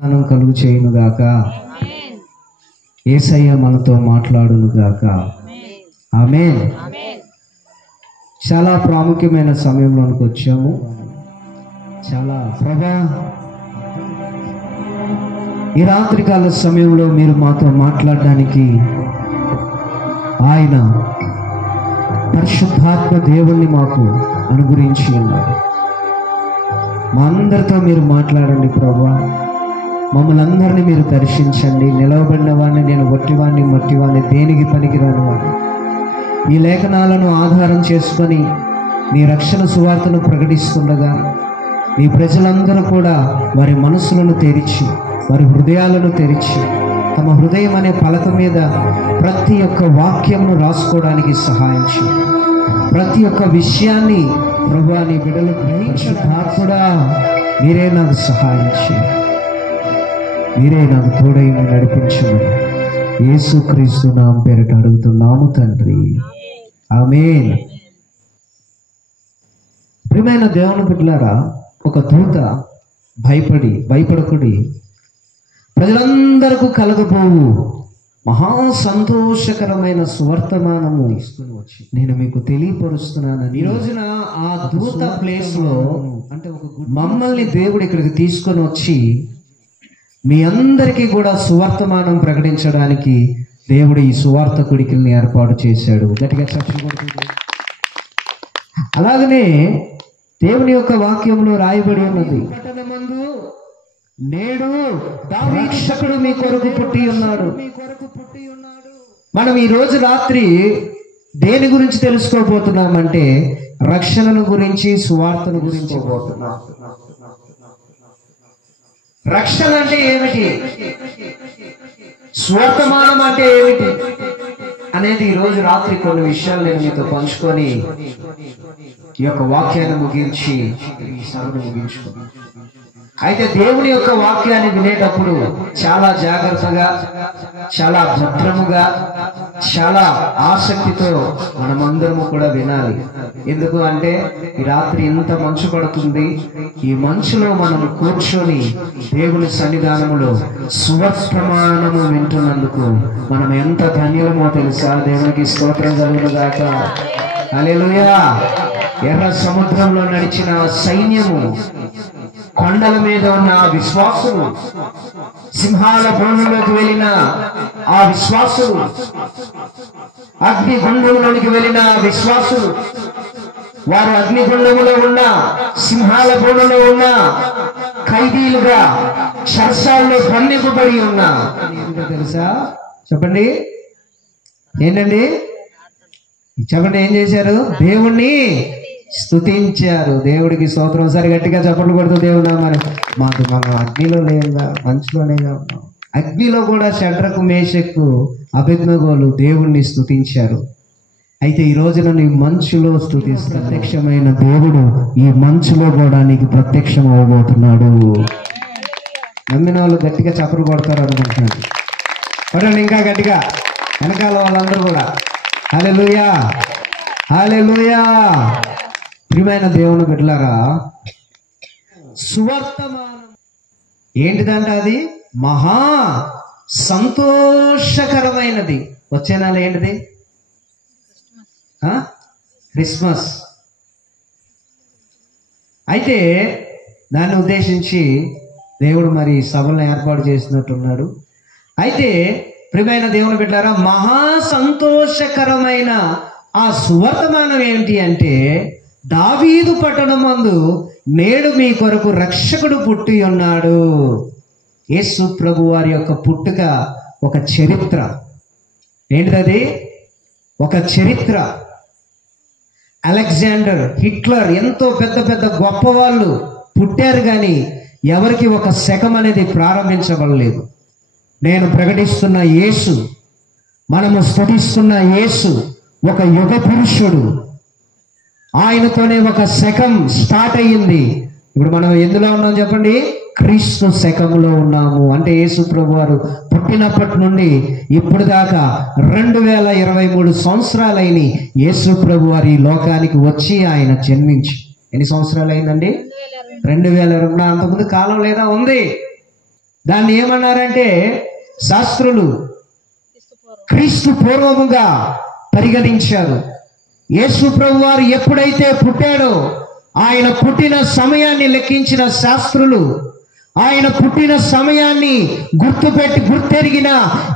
జ్ఞానం కలుగు చేయునుగాక. యేసయ్య మనతో మాట్లాడునుగాక. ఆమేన్. చాలా ప్రాముఖ్యమైన సమయంలోనికి వచ్చాము. ప్రభా, ఈ రాత్రికాల సమయంలో మీరు మాతో మాట్లాడడానికి ఆయన పరిశుద్ధాత్మ దేవుణ్ణి మాకు అనుగ్రహించి ఉన్నారు. మా అందరితో మీరు మాట్లాడండి ప్రభా. మమ్మల్ని అందరినీ మీరు దర్శించండి. నిలవబడిన వాడిని, నేను వట్టివాడిని, మట్టివాడిని, దేనికి పనికిరాని వాడిని. ఈ లేఖనాలను ఆధారం చేసుకొని నీ రక్షణ సువార్తను ప్రకటిస్తుండగా నీ ప్రజలందరూ కూడా వారి మనసులను తెరిచి, వారి హృదయాలను తెరిచి, తమ హృదయం అనే పలక మీద ప్రతి ఒక్క వాక్యమును రాసుకోవడానికి సహాయం చేయండి. ప్రతి ఒక్క విషయాన్ని ప్రభువా నీ బిడ్డలు గ్రహించుడా మీరే నాకు సహాయం చేయండి. మీరే నాకు తోడై నడిపించమని యేసుక్రీస్తు నామమున పేరిట అడుగుతున్నాము తండ్రి. ఆమేన్. ప్రియమైన దేవుని బిడ్డలారా, ఒక దూత భయపడకుడి, ప్రజలందరికీ కలగబోవు మహా సంతోషకరమైన సువర్తమానము తీసుకుని వచ్చి నేను మీకు తెలియపరుస్తున్నాను. ఈ రోజున ఆ దూత ప్లేస్ లో అంటే మమ్మల్ని దేవుడు ఇక్కడికి తీసుకొని వచ్చి మీ అందరికీ కూడా సువర్తమానం ప్రకటించడానికి దేవుడు ఈ సువార్తకుడిని ఏర్పాటు చేశాడు. గట్టిగా చప్పట్లు కొడుతుంది. అలాగనే దేవుని యొక్క వాక్యంలో రాయబడి ఉన్నది, పట్టణమందు నేడు రక్షకుడు మీ కొరకు పుట్టి ఉన్నాడు. మనం ఈ రోజు రాత్రి దేని గురించి తెలుసుకోబోతున్నామంటే రక్షణను గురించి, సువార్తను గురించి పోతున్నాం. రక్షణ అంటే ఏమిటి, స్వర్తమానం అంటే ఏమిటి అనేది ఈ రోజు రాత్రి కొన్ని విషయాలు నేను మీతో పంచుకొని ఈ యొక్క వాక్యాన్ని ముగించి ఈ సభను ముగించుకున్నాను. అయితే దేవుని యొక్క వాక్యాన్ని వినేటప్పుడు చాలా జాగ్రత్తగా, చాలా భద్రముగా, చాలా ఆసక్తితో మనమందరము కూడా వినాలి. ఎందుకు అంటే ఈ రాత్రి ఇంత మంచు పడుతుంది. ఈ మంచులో మనం కూర్చొని దేవుని సన్నిధానములో సువర్తమానము వింటున్నందుకు మనం ఎంత ధన్యులమో తెలుసా. దేవునికి స్తోత్రం కలుగునుగాక. హల్లెలూయా. ఎర్ర సముద్రంలో నడిచిన సైన్యము, కొండల మీద ఉన్న విశ్వాసులు, సింహాల భూమిలోకి వెళ్ళిన ఆ విశ్వాసులు, అగ్నిగుండంలోనికి వెళ్ళిన విశ్వాసులు, వారు అగ్నిగుండములో ఉన్న, సింహాల భూమిలో ఉన్న ఖైదీలుగా చెరసాల్లో బంధింపబడి ఉన్నా తెలుసా. చెప్పండి ఏంటండి, చెప్పండి ఏం చేశారు? దేవుణ్ణి స్తుతించారు. దేవుడికి స్తోత్రం. సరి గట్టిగా చప్పట్లు కొడుతూ దేవుడు మనం అగ్నిలో లేదా మంచులోనేగా ఉన్నాం. అగ్నిలో కూడా షడ్రకు, మేషకు, అబేద్నెగోలు దేవుణ్ణి స్తుతించారు. అయితే ఈ రోజున నీ మంచులో స్తుతిస్తూ ప్రత్యక్షమైన దేవుడు ఈ మంచులో కూడా నీకు ప్రత్యక్షం అవబోతున్నాడు. నమ్మిన వాళ్ళు గట్టిగా చప్పట్లు కొడతారు అనుకుంటున్నాను. కొట్టండి ఇంకా గట్టిగా, వెనకాల వాళ్ళందరూ కూడా. హల్లెలూయా, హల్లెలూయా. ప్రియమైన దేవుని బిడ్డలారా, సువర్తమానం ఏంటిదంట? అది మహా సంతోషకరమైనది. వచ్చే నెల ఏంటిది? క్రిస్మస్. అయితే దాన్ని ఉద్దేశించి దేవుడు మరి సభలను ఏర్పాటు చేసినట్టున్నాడు. అయితే ప్రియమైన దేవుని బిడ్డలారా, మహా సంతోషకరమైన ఆ సువర్తమానం ఏమిటి అంటే, దావీదు పట్టణమందు నేడు మీ కొరకు రక్షకుడు పుట్టి ఉన్నాడు. యేసు ప్రభు వారి యొక్క పుట్టుక ఒక చరిత్ర. ఏంటిది? ఒక చరిత్ర. అలెగ్జాండర్, హిట్లర్, ఎంతో పెద్ద పెద్ద గొప్ప వాళ్ళు పుట్టారు, కానీ ఎవరికి ఒక శకం అనేది ప్రారంభించబడలేదు. నేను ప్రకటిస్తున్న యేసు, మనము స్తుతిస్తున్న యేసు ఒక యుగ పురుషుడు. ఆయనతోనే ఒక శకం స్టార్ట్ అయ్యింది. ఇప్పుడు మనం ఎందులో ఉన్నాం చెప్పండి? క్రీస్తు శకములో ఉన్నాము. అంటే యేసు ప్రభు వారు పుట్టినప్పటి నుండి ఇప్పుడు దాకా 2023 సంవత్సరాలైన యేసు ప్రభు వారి లోకానికి వచ్చి ఆయన జన్మించి ఎన్ని సంవత్సరాలు అయిందండి? 2020. అంతకుముందు కాలం లేదా ఉంది. దాన్ని ఏమన్నారంటే శాస్త్రులు క్రీస్తు పూర్వముగా పరిగణించారు. యేసు ప్రభు వారు ఎప్పుడైతే పుట్టాడో ఆయన పుట్టిన సమయాన్ని లెక్కించిన శాస్త్రులు, ఆయన పుట్టిన సమయాన్ని గుర్తెరిగిన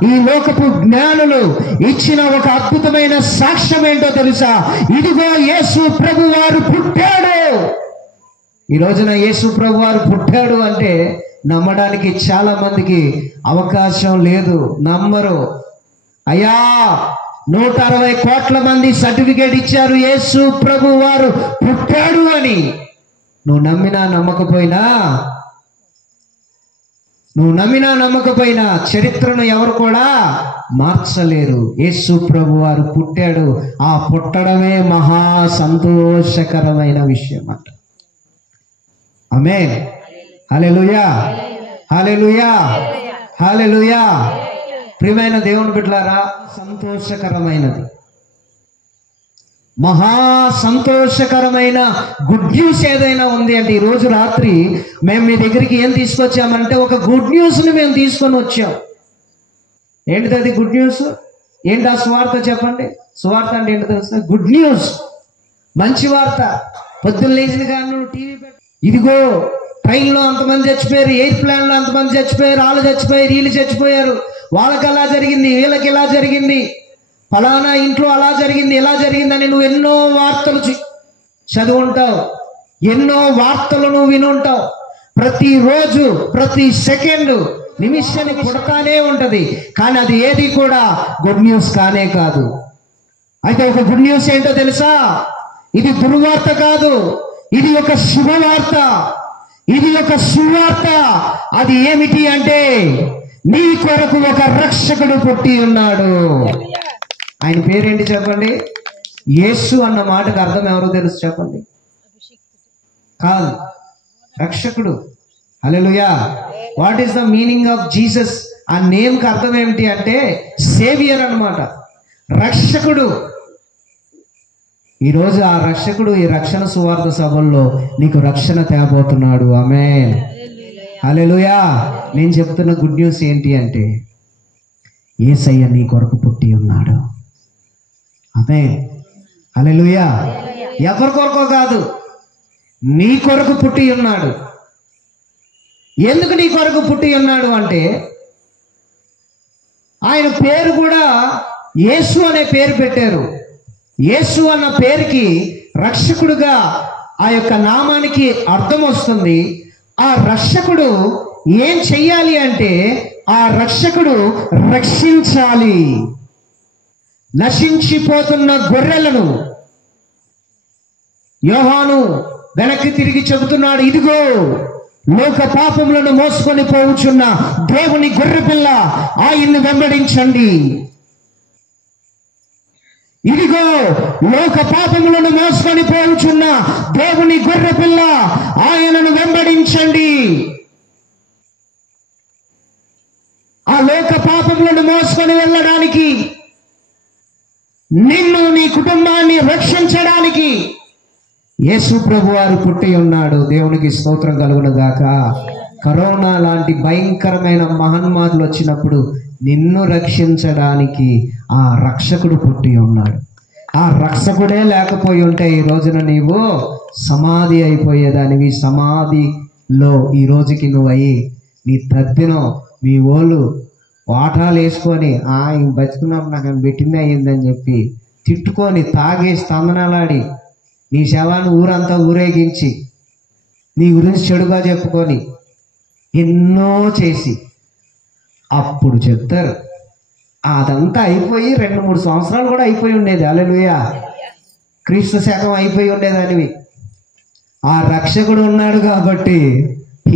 ఈ లోకపు జ్ఞానులు ఇచ్చిన ఒక అద్భుతమైన సాక్ష్యం ఏంటో తెలుసా? ఇదిగో యేసు ప్రభు వారు పుట్టాడు. ఈ రోజున యేసు ప్రభు వారు పుట్టాడు అంటే నమ్మడానికి చాలా మందికి అవకాశం లేదు, నమ్మరు. అయ్యా 160 కోట్ల మంది సర్టిఫికేట్ ఇచ్చారు యేసు ప్రభు వారు పుట్టాడు అని. నువ్వు నమ్మినా నమ్మకపోయినా చరిత్రను ఎవరు కూడా మార్చలేరు. యేసు ప్రభు వారు పుట్టాడు. ఆ పుట్టడమే మహా సంతోషకరమైన విషయం అంట. ఆమేన్. హల్లెలూయా, హల్లెలూయా, హల్లెలూయా. ప్రియమైన దేవుని బిడ్డలారా, సంతోషకరమైనది, మహా సంతోషకరమైన గుడ్ న్యూస్ ఏదైనా ఉంది అంటే ఈరోజు రాత్రి మేము మీ దగ్గరికి ఏం తీసుకొచ్చామంటే ఒక గుడ్ న్యూస్ని మేము తీసుకొని వచ్చాం. ఏంటిది అది గుడ్ న్యూస్? ఏంటి ఆ సువార్త చెప్పండి. సువార్త అంటే ఏంటో తెలుసా? గుడ్ న్యూస్, మంచి వార్త. పొద్దున్న లేచిన కానీ టీవీ ఇదిగో ట్రైన్లో అంతమంది చచ్చిపోయారు, ఎయిర్ ప్లాన్లో అంతమంది చచ్చిపోయారు, వాళ్ళు చచ్చిపోయారు, వీళ్ళు చచ్చిపోయారు, వాళ్ళకి అలా జరిగింది, వీళ్ళకి ఇలా జరిగింది, ఫలానా ఇంట్లో అలా జరిగింది, ఇలా జరిగిందని నువ్వు ఎన్నో వార్తలు చదువుంటావు, ఎన్నో వార్తలు నువ్వు వినుంటావు. ప్రతిరోజు ప్రతి సెకండ్ నిమిషాన్ని పుడతానే ఉంటది, కానీ అది ఏది కూడా గుడ్ న్యూస్ కానే కాదు. అయితే ఒక గుడ్ న్యూస్ ఏంటో తెలుసా? ఇది దుర్వార్త కాదు, ఇది ఒక శుభవార్త, ఇది ఒక సువార్త. అది ఏమిటి అంటే నీ కొరకు ఒక రక్షకుడు పుట్టి ఉన్నాడు. ఆయన పేరేంటి చెప్పండి? యేసు అన్న మాటకు అర్థం ఎవరో తెలుసు చెప్పండి? కాదు, రక్షకుడు. Hallelujah. What is the meaning of Jesus? ఆ నేమ్కి అర్థం ఏమిటి అంటే సేవియర్ అన్నమాట, రక్షకుడు. ఈరోజు ఆ రక్షకుడు ఈ రక్షణ సువార్త సభల్లో నీకు రక్షణ తేబోతున్నాడు. ఆమేన్, హల్లెలూయా. నేను చెప్తున్న గుడ్ న్యూస్ ఏంటి అంటే యేసయ్య నీ కొరకు పుట్టి ఉన్నాడు. ఆమేన్, హల్లెలూయా. ఎవరి కొరకో కాదు, నీ కొరకు పుట్టి ఉన్నాడు. ఎందుకు నీ కొరకు పుట్టి ఉన్నాడు అంటే ఆయన పేరు కూడా యేసు అనే పేరు పెట్టారు. యేసు అన్న పేరుకి రక్షకుడుగా ఆ యొక్క నామానికి అర్థం వస్తుంది. ఆ రక్షకుడు ఏం చెయ్యాలి అంటే ఆ రక్షకుడు రక్షించాలి. నశించిపోతున్న గొర్రెలను యోహాను వెనక్కి తిరిగి చెబుతున్నాడు, ఇదిగో లోక పాపములను మోసుకొని పోవుచున్న దేవుని గొర్రెపిల్ల, ఆయన్ను వెంబడించండి. ఇదిగో లోక పాపములను మోసుకొని పోవుచున్న దేవుని గొర్రెపిల్ల, ఆయనను వెంబడించండి. ఆ లోక పాపములను మోసుకొని వెళ్ళడానికి, నిన్ను నీ కుటుంబాన్ని రక్షించడానికి యేసు ప్రభు వారు పుట్టి ఉన్నాడు. దేవునికి స్తోత్రం కలుగును గాక. కరోనా లాంటి భయంకరమైన మహమ్మారులు వచ్చినప్పుడు నిన్ను రక్షించడానికి ఆ రక్షకుడు పుట్టి ఉన్నాడు. ఆ రక్షకుడే లేకపోయి ఉంటే ఈ రోజున నీవు సమాధి అయిపోయేదానివి. సమాధిలో ఈ రోజుకి నువ్వు అయ్యి నీ తద్దినం మీ ఓళ్ళు వాటాలు వేసుకొని బతుకున్నాం నాకు పెట్టింది అయ్యిందని చెప్పి తిట్టుకొని తాగి స్తందనాలాడి నీ శవాన్ని ఊరంతా ఊరేగించి నీ గురించి చెడుగా చెప్పుకొని ఎన్నో చేసి అప్పుడు చెప్తారు. అదంతా అయిపోయి 2-3 సంవత్సరాలు కూడా అయిపోయి ఉండేది. హల్లెలూయా. క్రీస్తు శకం అయిపోయి ఉండేదానివి. ఆ రక్షకుడు ఉన్నాడు కాబట్టి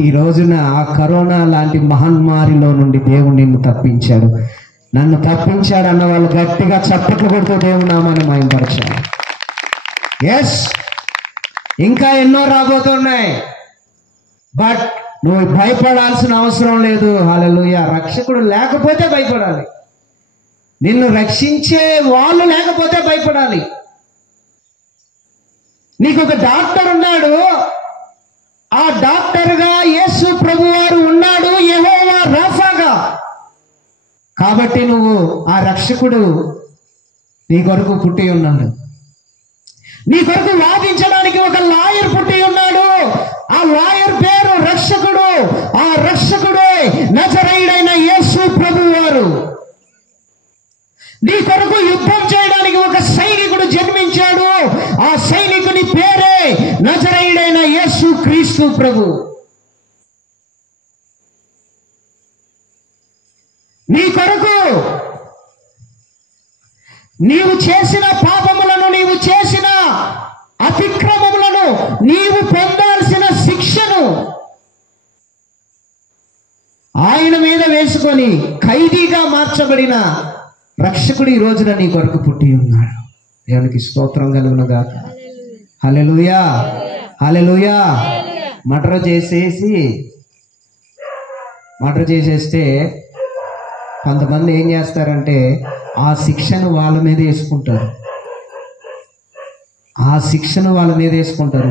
ఈ రోజున ఆ కరోనా లాంటి మహమ్మారిలో నుండి దేవుడు నిన్ను తప్పించాడు. నన్ను తప్పించాడు అన్న వాళ్ళు గట్టిగా చప్పట్లు కొడుతూ దేవుని నామాన్ని మహిమపరచాలి. ఎస్, ఇంకా ఎన్నో రాబోతున్నాయి, బట్ నువ్వు భయపడాల్సిన అవసరం లేదు. హల్లెలూయా. రక్షకుడు లేకపోతే భయపడాలి, నిన్ను రక్షించే వాళ్ళు లేకపోతే భయపడాలి. నీకు ఒక డాక్టర్ ఉన్నాడు, ఆ డాక్టర్గా యేసు ప్రభువారు ఉన్నాడు, యెహోవా కాబట్టి నువ్వు ఆ రక్షకుడు నీ కొరకు పుట్టి ఉన్నాడు. నీ కొరకు వాదించడానికి ఒక లాయర్ పుట్టి ఉన్నాడు. ఆ లాయర్ పేరు రక్షకుడు. ఆ రక్షకుడే నజరేయుడైన యేసు ప్రభువు వారు. నీ కొరకు యుద్ధం చేయడానికి ఒక సైనికుడు జన్మించాడు. ఆ సైనికుని పేరే నజరేయుడైన యేసు క్రీస్తు ప్రభు. నీ కొరకు నీవు చేసిన పాపములను, నీవు చేసిన అతిక్రమములను, నీవు పొందాల్సిన శిక్షను ఆయన మీద వేసుకొని ఖైదీగా మార్చబడిన రక్షకుడు ఈ రోజున నీ కొరకు పుట్టి ఉన్నాడు. దేవునికి స్తోత్రం కలుగును గాక. హల్లెలూయా, హల్లెలూయా. మర్డర్ చేసేస్తే కొంతమంది ఏం చేస్తారంటే ఆ శిక్షను వాళ్ళ మీద వేసుకుంటారు.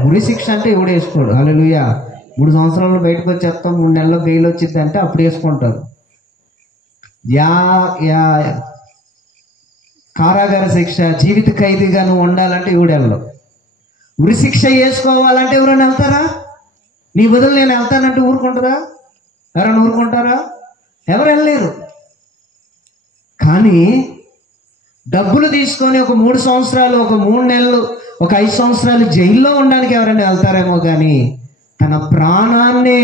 ఉరి శిక్ష అంటే ఎవడు వేసుకోడు. హల్లెలూయా. 3 సంవత్సరాలు బయటకు వచ్చేస్తాం, 3 నెలల్లో బెయిల్ వచ్చింది అంటే అప్పుడు వేసుకుంటారు. కారాగార శిక్ష, జీవిత ఖైదీగా నువ్వు ఉండాలంటే ఎవడు వెళ్ళవు. ఉరి శిక్ష వేసుకోవాలంటే ఎవరైనా వెళ్తారా? నీ బదులు నేను వెళ్తానంటే ఊరుకుంటారా? ఎవరైనా ఊరుకుంటారా? ఎవరు వెళ్ళలేరు. కానీ డబ్బులు తీసుకొని ఒక 3 సంవత్సరాలు, ఒక 3 నెలలు, ఒక 5 సంవత్సరాలు జైల్లో ఉండడానికి ఎవరైనా వెళ్తారేమో, కానీ తన ప్రాణాన్ని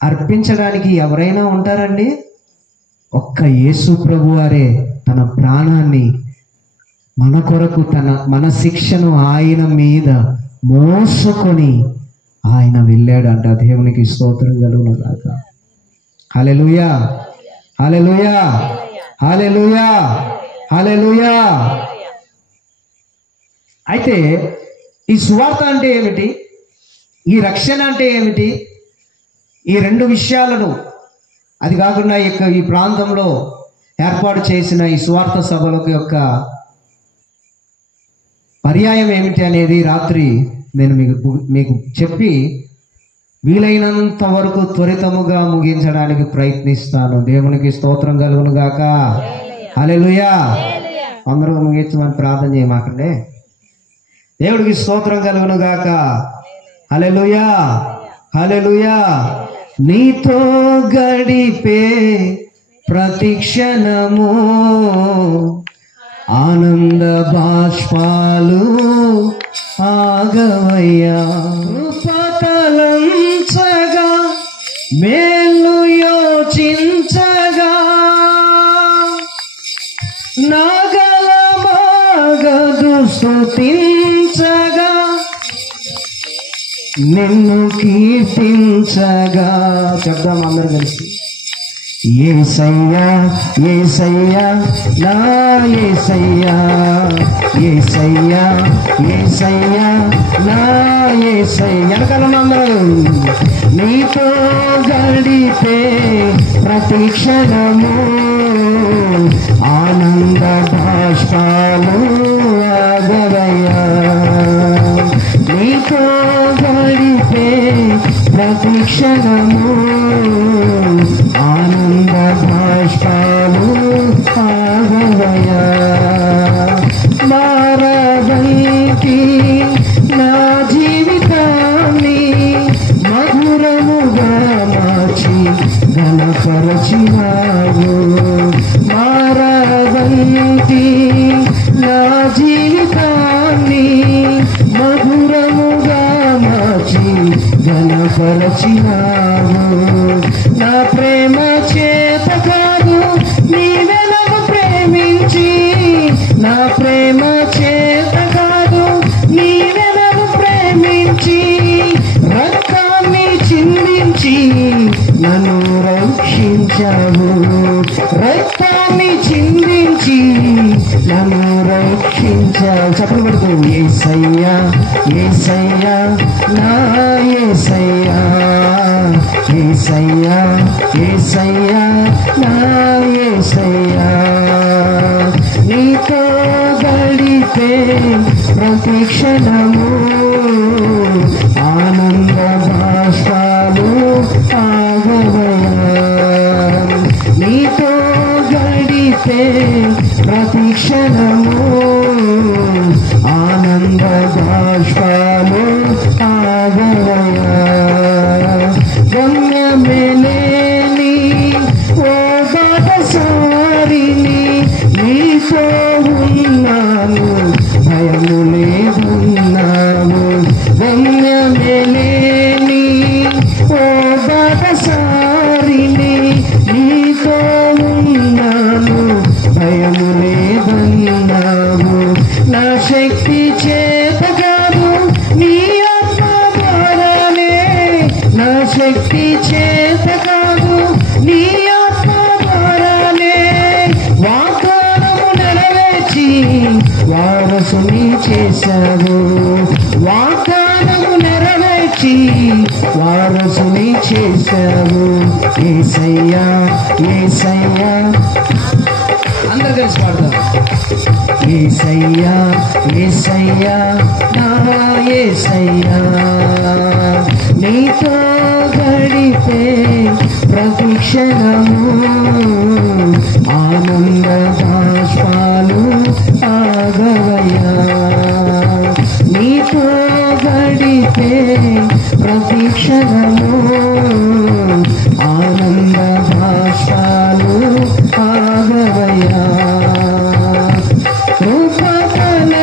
అర్పించడానికి ఎవరైనా ఉంటారండి? ఒక్క యేసు ప్రభు వారే తన ప్రాణాన్ని మన కొరకు, మన శిక్షను ఆయన మీద మోసుకొని ఆయన వెళ్ళాడంట. దేవునికి స్తోత్రం కలుగును గాక. హల్లెలూయా, హల్లెలూయా, హల్లెలూయా, హల్లెలూయా. అయితే ఈ సువార్త అంటే ఏమిటి? ఈ రక్షణ అంటే ఏమిటి? ఈ 2 విషయాలను, అది కాకుండా ఈ ప్రాంతంలో ఏర్పాటు చేసిన ఈ సువార్త సభలకు యొక్క పర్యాయం ఏమిటి అనేది రాత్రి నేను మీకు చెప్పి వీలైనంత వరకు త్వరితముగా ముగించడానికి ప్రయత్నిస్తాను. దేవునికి స్తోత్రం కలుగును గాక. హల్లెలూయా. అందరూ ముగించమని ప్రార్థన చేయమాకండి. దేవుడికి స్తోత్రం కలుగును గాక. హల్లెలూయా, హల్లెలూయా. నీతో గడిపే ప్రతిక్షణము ఆనంద బాష్పాలు ఆగవయ్యా. పతలంచగా మేలు యోచించగా నాగలమాగదు స్తుతించగా నిన్ను కీర్తించగా. చెప్దాం అందరూ కలిసి. యేసయ్యా, యేసయ్యా, నా యేసయ్యా, యేసయ్యా, యేసయ్యా, నా యేసయ్యా. వెనకాల అందరూ. నీతో గడిపే ప్రతి క్షణము ఆనంద బాష్పాలు ఆగవయ్యా. నీతో గడిపే ప్రతి క్షణము ఆనంద బాష్పాలు ఆగవయ్యా. మారవంటి నా జీవితాన్ని మధురముగా మార్చి ఘనపరచినావు. మారవంటి నా జీవితాన్ని మధురముగా మార్చి ఘనపరచినావు. నా ప్రేమ చేత కాదు నీవే నన్ను ప్రేమించి, నా ప్రేమ చేత కాదు నీవే నన్ను ప్రేమించి రక్తాన్ని చిందించి నన్ను రక్షించావు. రక్తాన్ని చిందించి నన్ను రక్షించావు. చప్పుడు పడుతూ. యేసయ్యా, యేసయ్యా, నా యేసయ్యా, యేసయ్యా, యేసయ్యా, నా యేసయ్యా. నీతో గడిపే ప్రతి క్షణము ఆనంద బాష్పాలు ఆగవయ్యా. నీతో గడిపే ప్రతి క్షణము ఆనంద బాష్పాలు ఆగవయా. గమ్యమేలేని ఓ బాటసారిని నీతో ఉన్నాను, భయము లేదున్నావు. గమ్యమేలేని ఓ బాటసారిని నీతో ఉన్నాను, భయము లేదన్నావు. నా శక్తి చేత కాదు నీ ఆత్మ ద్వారానే, నా శక్తి చేత కాదు నీ ఆత్మ ద్వారానే వాగ్దానము నెరవేర్చి వారసుని చేశావు. వాగ్దానము నెరవేర్చి వారసుని చేశావు. యేసయ్యా యేసయ్యా, అందరు కలిసి పాడతాం. యేసయ్యా యేసయ్యా నా యేసయ్యా, నీతో గడిపే ప్రతి క్షణము ఆనంద బాష్పాలు ఆగవయా. నీతో గడిపే ప్రతి క్షణము ఆనంద బాష్పాలు ఆగవయా. రూపకలంచగా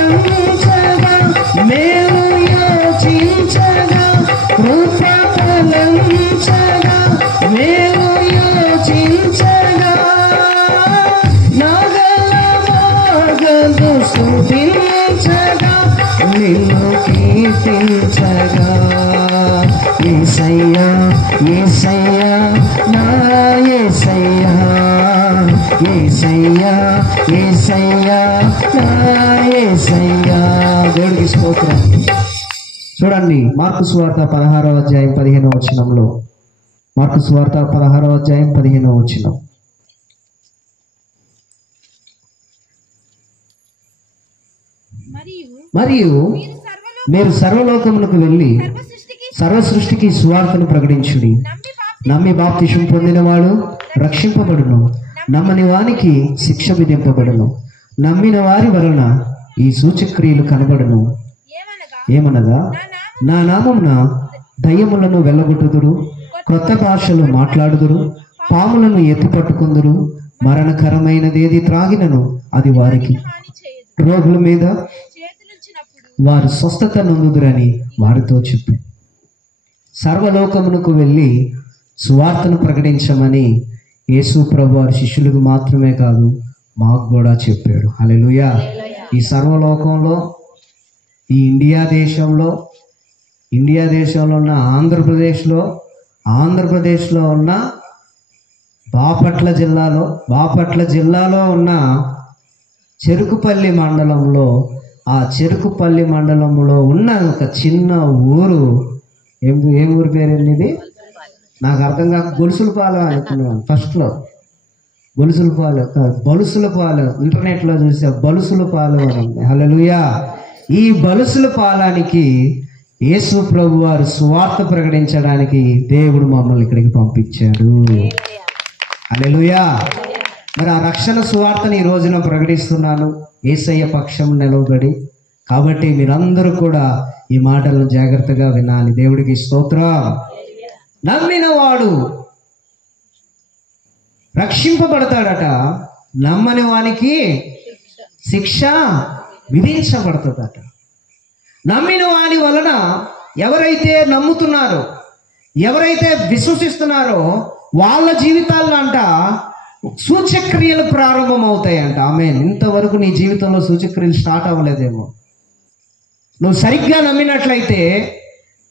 మేలు యోచించగా, రూపకలంచగా మేలు యోచించగా, నాగలమాగదు స్తుతించగా, నిన్ను కీర్తించగా. యేసయ్యా యేసయ్యా నా యేసయ్యా, యేసయ్యా యేసయ్యా నా యేసయ్యా. దేవుడికి స్తోత్రం. చూడండి, మార్కు సువార్త 16వ అధ్యాయం 15వ వచనంలో, మార్కు సువార్త 16వ అధ్యాయం 15వ వచనం. మరియు మీరు సర్వలోకమునకు వెళ్ళి సర్వ సృష్టికి సువార్తను ప్రకటించుడి. నమ్మి బాప్తిసం పొందినవాడు రక్షింపబడును, నమ్మని వానికి శిక్ష విధింపబడును. నమ్మిన వారి వలన ఈ సూచక్రియలు కనబడును. ఏమనగా నా నామమున దయ్యములను వెళ్ళగొట్టుదురు, క్రొత్త భాషలు మాట్లాడుదురు, పాములను ఎత్తిపట్టుకుందురు, మరణకరమైనదేది త్రాగినను అది వారికి, రోగుల మీద వారు స్వస్థత నొందుదురని వారితో చెప్పి సర్వలోకమునకు వెళ్ళి సువార్తను ప్రకటించమని యేసు ప్రభు వారి శిష్యులకు మాత్రమే కాదు మాకు కూడా చెప్పాడు. హల్లెలూయా. ఈ సర్వలోకంలో, ఈ ఇండియా దేశంలో ఉన్న ఆంధ్రప్రదేశ్లో ఉన్న బాపట్ల జిల్లాలో ఉన్న చెరుకుపల్లి మండలంలో, ఆ చెరుకుపల్లి మండలంలో ఉన్న ఒక చిన్న ఊరు, ఏం ఊరు పేరండి ఇది? నాకు అర్థం కాక గొలుసులపాలెం అనుకున్నాను ఫస్ట్లో. బలుసులపాలెం ఇంటర్నెట్లో చూసా, బలుసులపాలెం అని ఉంది. హల్లెలూయా. ఈ బలుసులపాలెనికి యేసు ప్రభు వారు సువార్త ప్రకటించడానికి దేవుడు మమ్మల్ని ఇక్కడికి పంపించాడు. హల్లెలూయా. మరి ఆ రక్షణ సువార్తని ఈ రోజున ప్రకటిస్తున్నాను, యేసయ్య పక్షం నిలవబడి. కాబట్టి మీరందరూ కూడా ఈ మాటలను జాగ్రత్తగా వినాలి. దేవుడికి స్తోత్రం. నమ్మిన వాడు రక్షింపబడతాడట, నమ్మని వానికి శిక్ష విధించబడుతుందట. నమ్మిన వాని వలన ఎవరైతే నమ్ముతున్నారో, ఎవరైతే విశ్వసిస్తున్నారో వాళ్ళ జీవితాల్లో అంట సూచక్రియలు ప్రారంభమవుతాయంట. ఆమేన్. ఇంతవరకు నీ జీవితంలో సూచక్రియలు స్టార్ట్ అవ్వలేదేమో. నువ్వు సరిగ్గా నమ్మినట్లయితే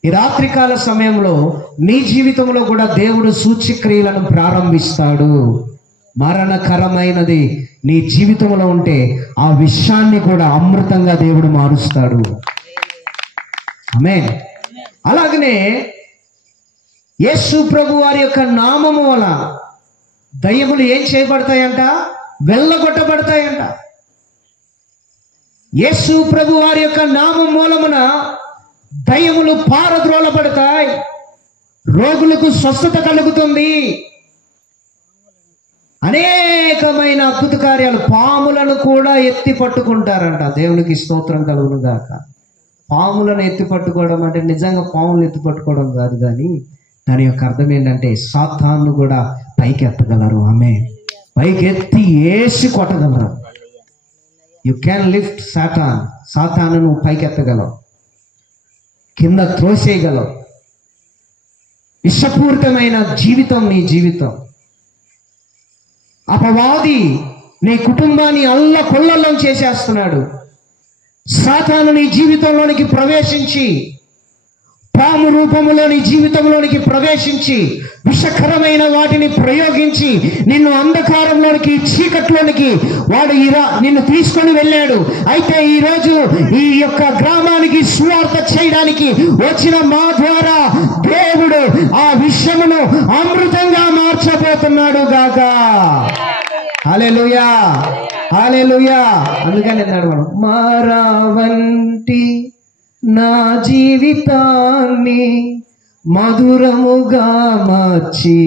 ఈ రాత్రికాల సమయంలో నీ జీవితంలో కూడా దేవుడు సూచక్రియలను ప్రారంభిస్తాడు. మరణకరమైనది నీ జీవితంలో ఉంటే ఆ విషయాన్ని కూడా అమృతంగా దేవుడు మారుస్తాడు. ఆమేన్. అలాగనే యేసు ప్రభు వారి యొక్క నామము వల్ల దయ్యములు ఏం చేయబడతాయంట? వెళ్ళగొట్టబడతాయంట. యేసు ప్రభు వారి యొక్క నామం మూలమున దయ్యములు పారద్రోలబడతాయి, రోగులకు స్వస్థత కలుగుతుంది, అనేకమైన అద్భుత కార్యాలు, పాములను కూడా ఎత్తి పట్టుకుంటారంట. దేవునికి స్తోత్రం కలుగును గాక. పాములను ఎత్తి పట్టుకోవడం అంటే నిజంగా పాములను ఎత్తి పట్టుకోవడం కాదు, కానీ దాని యొక్క అర్థం ఏంటంటే సాతాను కూడా పైకి ఎత్తగలరు. ఆమె పైకి ఎత్తి వేసి కొట్టగలరు. You can lift Satan. సాతాను నువ్వు పైకి ఎత్తగలవు, కింద త్రోసేయగలవు. విషపూరితమైన జీవితం నీ జీవితం. అపవాది నీ కుటుంబాన్ని అల్లకొల్లలో చేసేస్తున్నాడు. సాతాను నీ జీవితంలోనికి ప్రవేశించి, పాము రూపములో నీ జీవితంలోనికి ప్రవేశించి, విషకరమైన వాటిని ప్రయోగించి నిన్ను అంధకారంలోనికి, చీకట్లోనికి వాడు నిన్ను తీసుకొని వెళ్ళాడు. అయితే ఈరోజు ఈ యొక్క గ్రామానికి సువార్త చేయడానికి వచ్చిన మా ద్వారా దేవుడు ఆ విషయమును అమృతంగా మార్చబోతున్నాడు గాక. హల్లెలూయా, హల్లెలూయా. అందుకని అన్నాడు మనం, మారావంటి నా జీవితాన్ని మధురముగా మార్చి.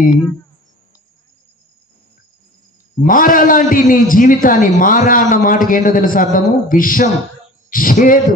మారా లాంటి నీ జీవితాన్ని, మారా అన్న మాటకి ఏంటో తెలుసు అర్థము? విషం, చేదు.